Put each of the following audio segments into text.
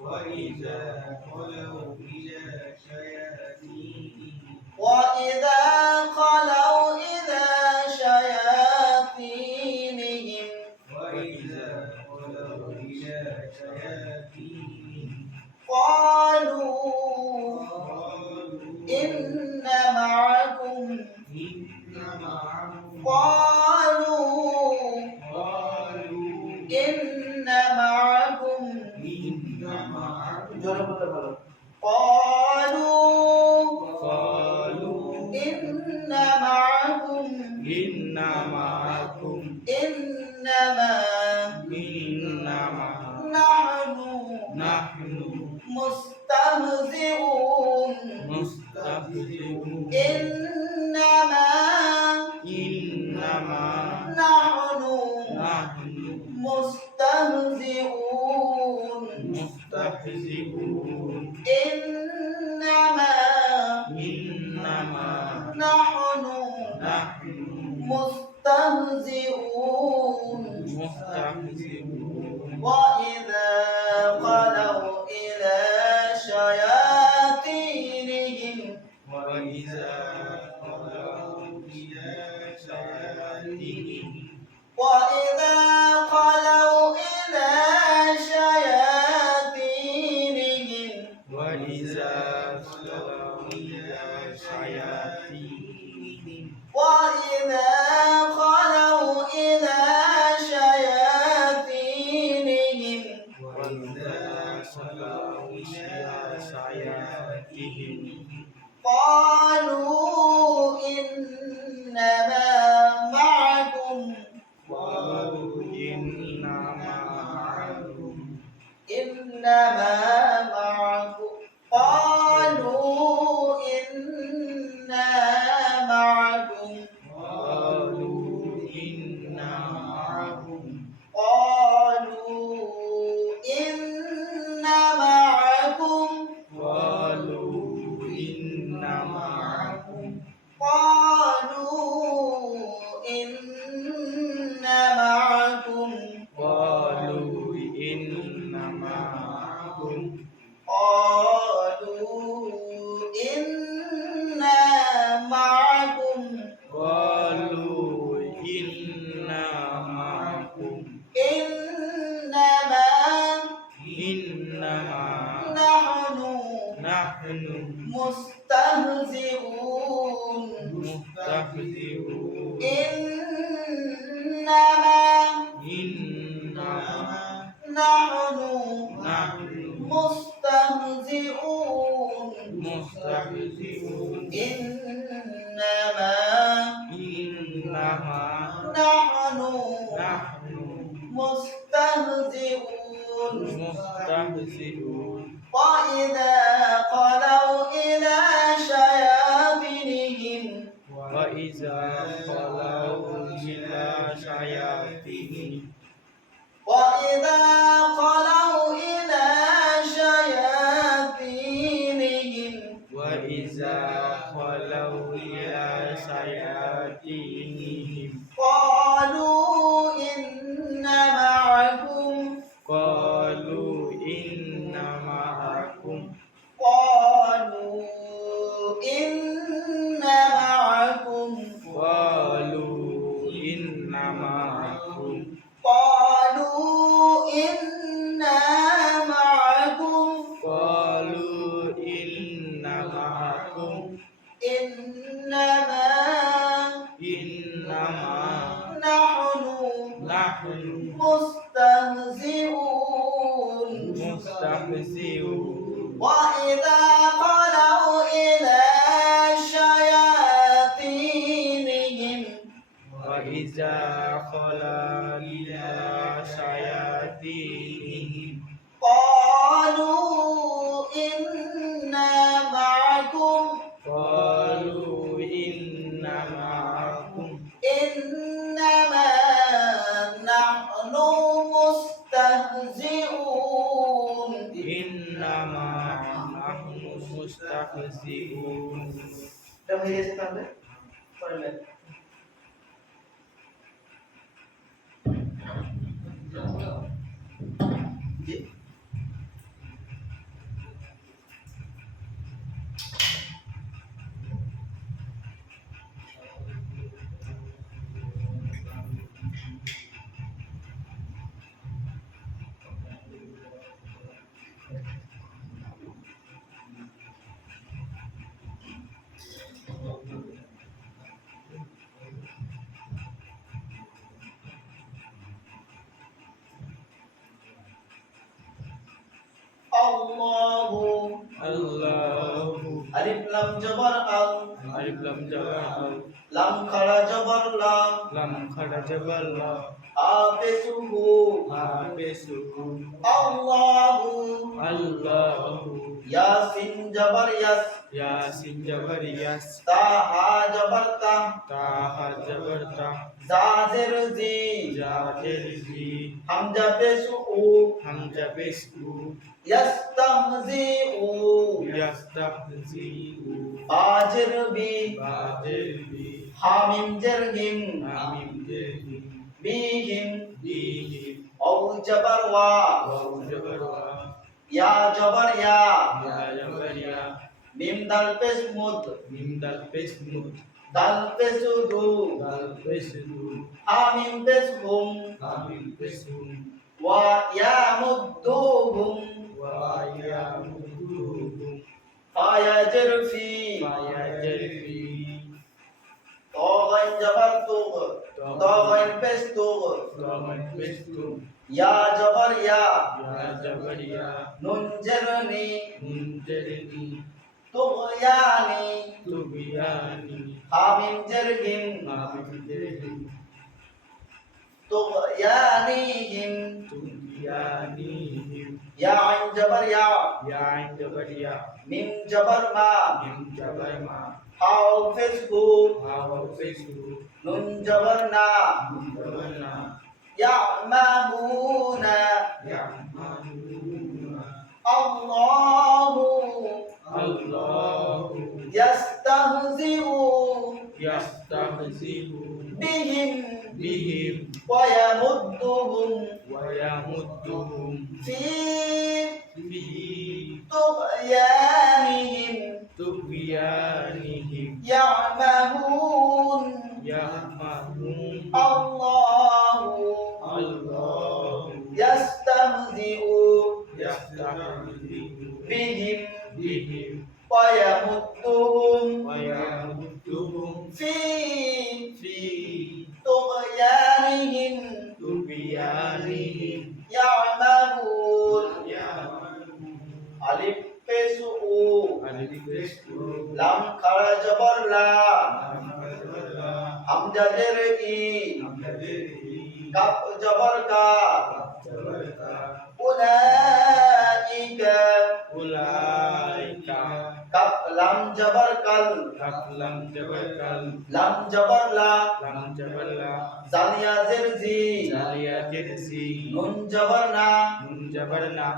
وإذا خلوا إلى شياطينهم وإذا خلوا إلى شياطينهم وإذا خلوا إلى شياطينهم قالوا قالوا إن معكم إن معكم قالوا قالوا إن معكم إن معكم قالوا قالوا إن معكم إن معكم إنما نحن مستهزئون مستهزئون إنما نحن مستهزئون مستهزئون إنما نحن مستهزئون مستهزئون وإذا خلوا إلى شياطينهم وإذا خلوا إلى شياطينهم وإذا خلوا إلى شياطينهم وإذا خلوا إلى شياطينهم وإذا خلوا إلى شياطينهم وإذا خلوا إلى شياطينهم قالوا إنما معكم قالوا إنما معكم إنما معكم قالوا إنا معكم قالوا إنا معكم قالوا إنا معكم قالوا إنا معكم قالوا إنا معكم قالوا إنا معكم قالوا إنا معكم قالوا إنا معكم إنما نحن مستهزئون مستهزئون إنما نحن مستهزئون مستهزئون إنما نحن مستهزئون مستهزئون وإذا خلوا إلى شياطينهم وإذا خلوا إلى شياطينهم وإذا خلوا إلى شياطينهم وإذا خلوا إلى شياطينهم قالوا إنا معكم قالوا إنا معكم قالوا إنا معكم قالوا إنا معكم قالوا إنا معكم قالوا إنا معكم إنما نحن مستهزئون وإذا خلوا إلى شياطينهم وإذا خلا إلى شياطينهم قالوا إنا معكم قالوا إنا معكم إنما نحن مستهزئون إنما نحن مستهزئون এটা হয়ে গেছে তাহলে পড়লেন জি আল্লাহু আল্লাহু আলিফ লাম জবর আল আলিফ লাম জবর আল লাম খাড়া জবর লা লাম খাড়া জবর লা হাফিজুহু হাফিজুহু আল্লাহু আল্লাহু ইয়াসিন জবর ইয়াস ইয়াসিন জবর ইয়াস তা হা জবর তা তা হা জবর তা জাজের জি জাজের জি হামজা পেশু উ হামজা পেশ উ ইয়াস্তাহজিউ ইয়াস্তাহজিউ বাজের বি বাজের বি হামিম জের হিম হামিম জের হিম বিহিম বিহিম ঔ জবর ওয়া ওয়াও জবর ওয়া ইয়া জবর ইয়া ইয়া জবর ইয়া মিম দাল পেশ মুদ মিম দাল পেশ মুদ দাল পেশ দু দাল পেশ দু হামিম পেশ হুম হামিম পেশ হুম ওয়া ইয়ামুদ্দুহুম ওয়া ইয়ামুদুহুম ফায়া জের ফি ফায়া জের ফি طاغين جبر طوغ طاغين بس طوغ طاغين بس طوغ يا جبر يا يا جبر يا نون جرني منجرني طغياني طغياني حامim جرهم حامم جرهم طغيانيهم طغيانيهم يا عين جبر يا يا عين جبر يا ميم جبر ما ميم جبر ما حافظه حافظه نون جبر نا نون جبر نا يعمهون يعملون الله الله يستهزئ يستهزئ بهم بهم ويمدهم ويمدهم في في طغيانهم طغيانهم يعمهون يعمهون الله الله يستهزئ يستهزئ بهم بهم ويمدهم ويمدهم في في طغيانهم طغيانهم يعمهون يعمهون ألف পেশ উ ألف পেশ উ লাম খাড়া জবর লা লাম খাড়া জবর লা হামজা জের ই হামজা জের ই কাফ জবর কা কাফ জবর কা উলাইকা উলাইকা কাফ লাম জবর কাল কাফ লাম জবর কাল লাম জবর লা লাম জবর লা জালিয়া জের জি জালিয়া জের জি নুন জবর না নুন জবর না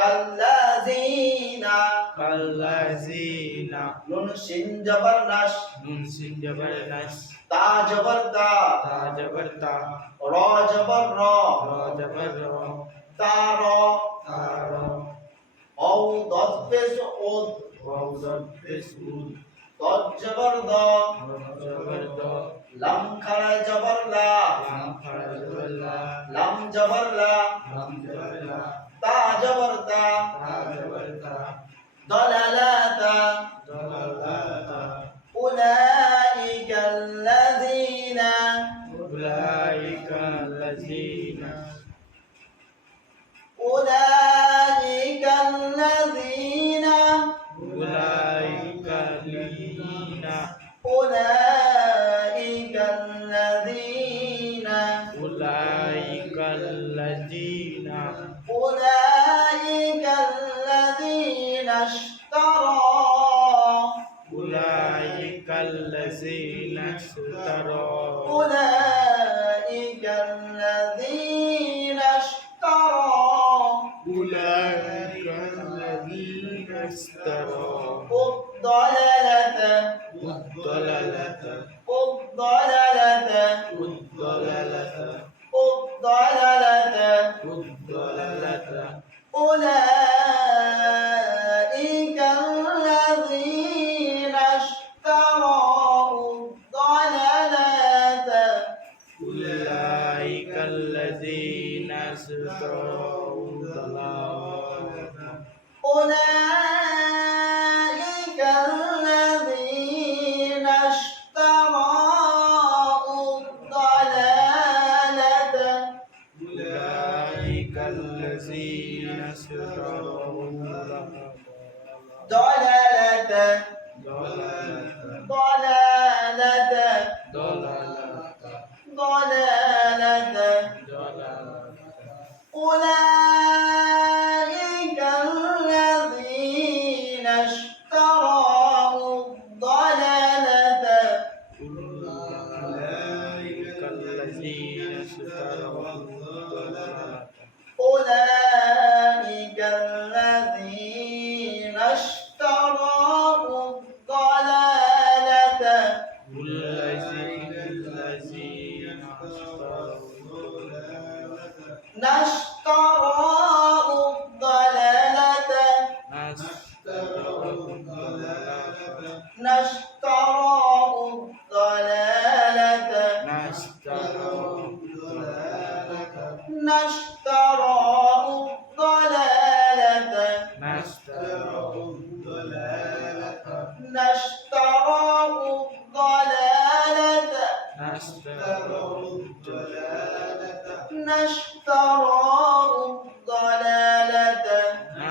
কাল্লাযিনা কাল্লাযিনা নুন শিন জবর নাশ নুন সিন জবর নাস তা জবর তা তা জবর তা র জবর র র জবর র তা র তা র ঔ দত পেশ উদ ওয়াও দত পেশ উ দত জবর দ জবর দ লাম খাড়া জবর লা লাম খাড়া জবর লা লাম জবর লা লাম জবর লা তা জবর তা তা জবর তা ضلالتا দলালাতা أولئك الذين উলাইকা আল্লাযিনা أولئك الذين উলাইকা আল্লাযিনা أولئك الذين أولئك الذين أولئك الذين اشتروا أولئك الذين اشتروا أولئك الذين اشتروا أولئك الذين اشتروا الضلالة الضلالة الضلالة الضلالة الضلالة الضلالة الضلالة أولئك الذين اشتروا الضلالة أولئك الذين اشتروا ضلالة ضلالة ضلالة ضلالة ضلالة أولئك الذين اشتروا الضلالة أولئك الذين اشتروا الضلالة أولئك الذين اشتروا الضلالة أولئك الذين اشتروا الضلالة اشتروا الضلالة اشتروا الضلالة اشتروا الضلالة اشتروا الضلالة اشتروا الضلالة اشتروا الضلالة اشتروا الضلالة اشتروا الضلالة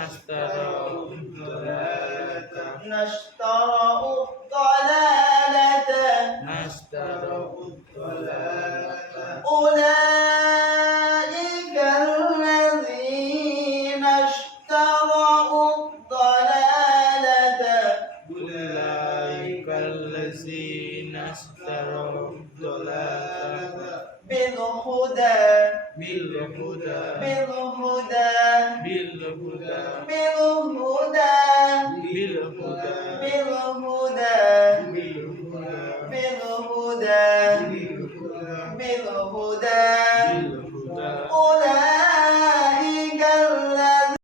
اشتروا الضلالة اشتروا الضلالة اشتروا الضلالة أولئك الذين اشتروا الضلالة أولئك الذين اشتروا الضلالة بالهدى بالهدى بالهدى بالهدى بالهدى